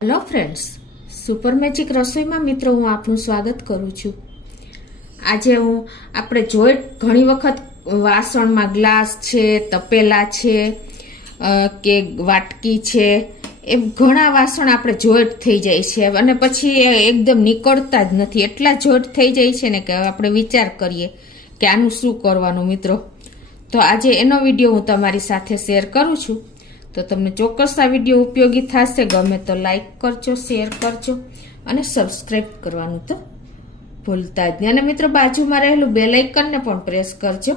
Hello friends, super magic રસોઈમાં મિત્રો હું આપનું સ્વાગત કરું છું। આજે આપણે જોઈન્ટ ઘણી વખત વાસણમાં ગ્લાસ છે, તપેલા છે કે વાટકી છે, એ ઘણા વાસણ આપણે જોઈન્ટ થઈ જાય છે અને પછી એકદમ નીકળતા જ નથી। એટલા જોઈન્ટ થઈ જાય છે ને કે આપણે વિચાર કરીએ કે આનું શું કરવાનું મિત્રો। તો આજે એનો વિડીયો હું તમારી સાથે શેર કરું છું। તો તમને ચોક્કસ આ વિડીયો ઉપયોગી થશે। ગમે તો લાઈક કરજો, શેર કરજો અને સબસ્ક્રાઈબ કરવાનું તો ભૂલતા જ નહીં। અને મિત્રો બાજુમાં રહેલું બેલ આઇકનને પણ પ્રેસ કરજો,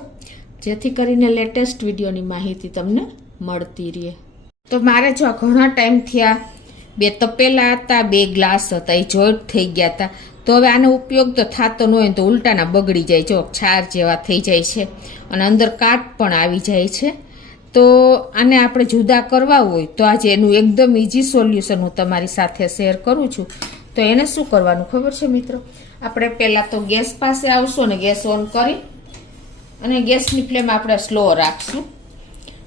જેથી કરીને લેટેસ્ટ વિડીયોની માહિતી તમને મળતી રહે। તો મારે જો ઘણા ટાઈમથી આ બે તપેલા હતા, બે ગ્લાસ હતા, એ જોઈન્ટ થઈ ગયા હતા। તો હવે આનો ઉપયોગ તો થતો ન હોય તો ઉલટાના બગડી જાય, જો છાર જેવા થઈ જાય છે અને અંદર કાટ પણ આવી જાય છે। તો આને આપણે જુદા કરવા હોય તો આજે એનું એકદમ ઇઝી સોલ્યુશન હું તમારી સાથે શેર કરું છું। તો એને શું કરવાનું ખબર છે મિત્રો? આપણે પહેલાં તો ગેસ પાસે આવશું ને ગેસ ઓન કરી અને ગેસની ફ્લેમ આપણે સ્લો રાખશું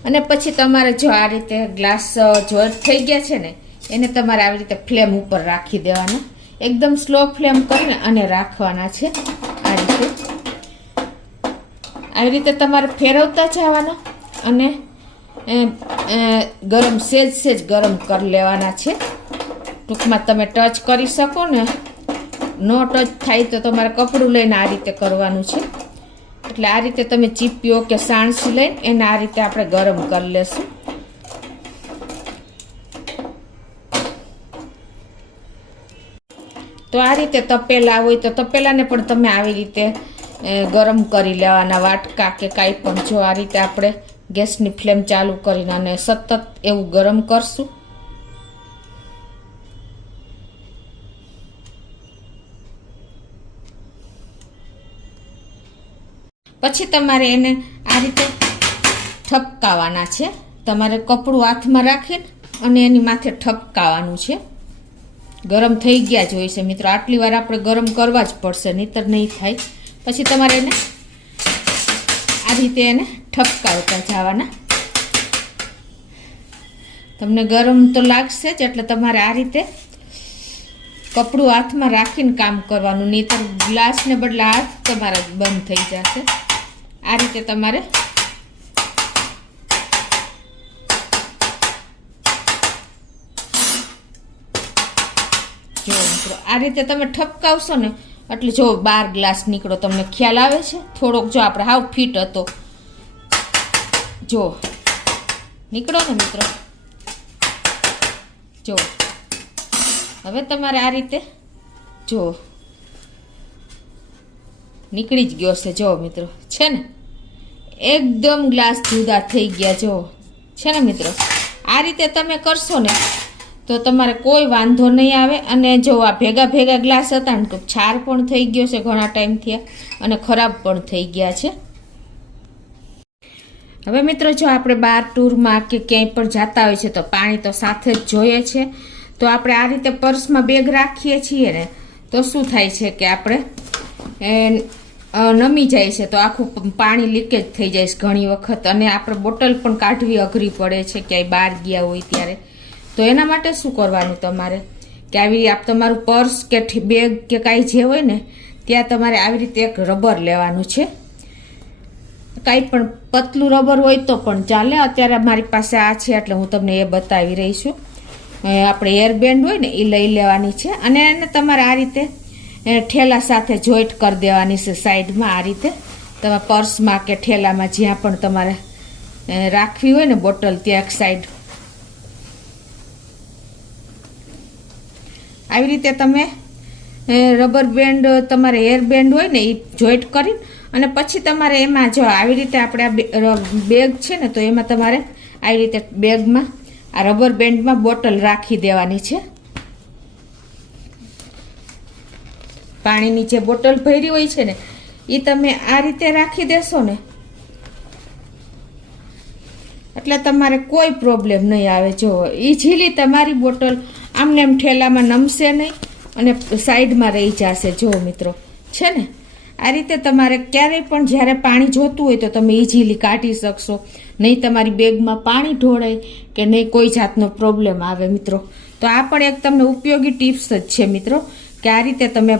અને પછી તમારે જો આ રીતે ગ્લાસ જોઈન્ટ થઈ ગયા છે ને એને તમારે આવી રીતે ફ્લેમ ઉપર રાખી દેવાના, એકદમ સ્લો ફ્લેમ કરીને અને રાખવાના છે। આવી રીતે તમારે ફેરવતા જવાના અને ગરમ સેજ ગરમ કરી લેવાના છે। ટૂંકમાં તમે ટચ કરી શકો ને, નો ટચ થાય તો તમારે કપડું લઈને આ રીતે કરવાનું છે। એટલે આ રીતે તમે ચીપીઓ કે સાણસી લઈને એને આ રીતે આપણે ગરમ કરી લેશું। તો આ રીતે તપેલા હોય તો તપેલાને પણ તમે આવી રીતે ગરમ કરી લેવાના, વાટકા કે કાંઈ પણ। જો આ રીતે આપણે ગેસની ફ્લેમ ચાલુ કરીને અને સતત એવું ગરમ કરશું। પછી તમારે એને આ રીતે ઠપકાવાના છે। તમારે કપડું હાથમાં રાખીને અને એની માથે ઠપકાવાનું છે। ગરમ થઈ ગયા જ હોય છે મિત્રો, આટલી વાર આપણે ગરમ કરવા જ પડશે, નહીંતર નહીં થાય। પછી તમારે એને આ રીતે એને ઠપકાવતા જવાના। તમને ગરમ તો લાગશે જ, એટલે તમારે આ રીતે કપડું હાથમાં રાખીને કામ કરવાનું, નહીંતર ગ્લાસને બદલે હાથ તમારા બંધ થઈ જશે। આ રીતે તમારે જો મિત્રો આ રીતે તમે ઠપકાવશો ને એટલે જો 12 ગ્લાસ નીકળો, તમને ખ્યાલ આવે છે? થોડોક જો આપણે હાવ ફીટ હતો, જો નીકળો ને મિત્રો, જો હવે તમારે આ રીતે જો નીકળી જ ગયો છે, જો મિત્રો છે ને એકદમ ગ્લાસ જુદા થઈ ગયા, જો છે ને મિત્રો। આ રીતે તમે કરશો ને તો તમારે કોઈ વાંધો નહીં આવે। અને જો આ ભેગા ગ્લાસ હતા ને તો છાર પણ થઈ ગયો છે ઘણા ટાઈમથી અને ખરાબ પણ થઈ ગયા છે। હવે મિત્રો જો આપણે બહાર ટૂરમાં કે ક્યાંય પણ જતા હોય છે તો પાણી તો સાથે જ જોઈએ છે। તો આપણે આ રીતે પર્સમાં બેગ રાખીએ છીએ ને તો શું થાય છે કે આપણે નમી જાય છે તો આખું પાણી લીકેજ થઈ જાય છે ઘણી વખત, અને આપણે બોટલ પણ કાઢવી અઘરી પડે છે ક્યાંય બહાર ગયા હોય ત્યારે। તો એના માટે શું કરવાનું તમારે કે આવી તમારું પર્સ કે બેગ કે કાંઈ જે હોય ને ત્યાં તમારે આવી રીતે એક રબર લેવાનું છે। કાંઈ પણ પતલું રબર હોય તો પણ ચાલે, અત્યારે મારી પાસે આ છે એટલે હું તમને એ બતાવી રહી છું। આપણે એરબેન્ડ હોય ને એ લઈ લેવાની છે અને એને તમારે આ રીતે ઠેલા સાથે જોઈન્ટ કરી દેવાની છે સાઈડમાં। આ રીતે તમે પર્સમાં કે ઠેલામાં જ્યાં પણ તમારે રાખવી હોય ને બોટલ ત્યાં એક સાઈડ આવી રીતે તમે રબર બેન્ડ તમારે એર બેન્ડ હોય ને એ જોઈન્ટ કરીને અને પછી તમારે એમાં જો આવી રીતે આપણે બેગ છે ને તો એમાં તમારે આવી રીતે બેગમાં આ રબર બેન્ડમાં બોટલ રાખી દેવાની છે। પાણીની જે બોટલ ભરી હોય છે ને એ તમે આ રીતે રાખી દેશો ને એટલે તમારે કોઈ પ્રોબ્લેમ નહીં આવે। જો ઇઝીલી તમારી બોટલ આમને એમ ઠેલામાં નમશે નહીં અને સાઈડમાં રહી જશે। જો મિત્રો છે ને આ રીતે તમારે ક્યારેય પણ જ્યારે પાણી જોતું હોય તો તમે ઇઝીલી કાઢી શકશો, નહીં તમારી બેગમાં પાણી ઢોળાય કે નહીં કોઈ જાતનો પ્રોબ્લેમ આવે મિત્રો। તો આ પણ એક તમને ઉપયોગી ટિપ્સ જ છે મિત્રો, કે આ રીતે તમે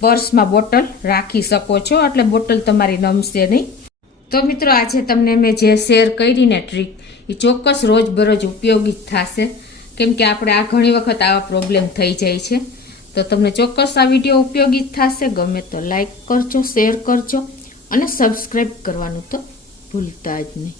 પર્સમાં બોટલ રાખી શકો છો, એટલે બોટલ તમારી નમશે નહીં. તો મિત્રો આજે તમને મેં જે શેર કરી ને ટ્રીક, એ ચોક્કસ રોજબરોજ ઉપયોગી થશે, કેમ કે આપણે આ ઘણી વખત આવા પ્રોબ્લેમ થઈ જાય છે. તો તમને ચોક્કસ આ વિડીયો ઉપયોગી થશે. ગમે તો લાઈક કરજો, શેર કરજો અને સબસ્ક્રાઈબ કરવાનું તો ભૂલતા જ નહીં.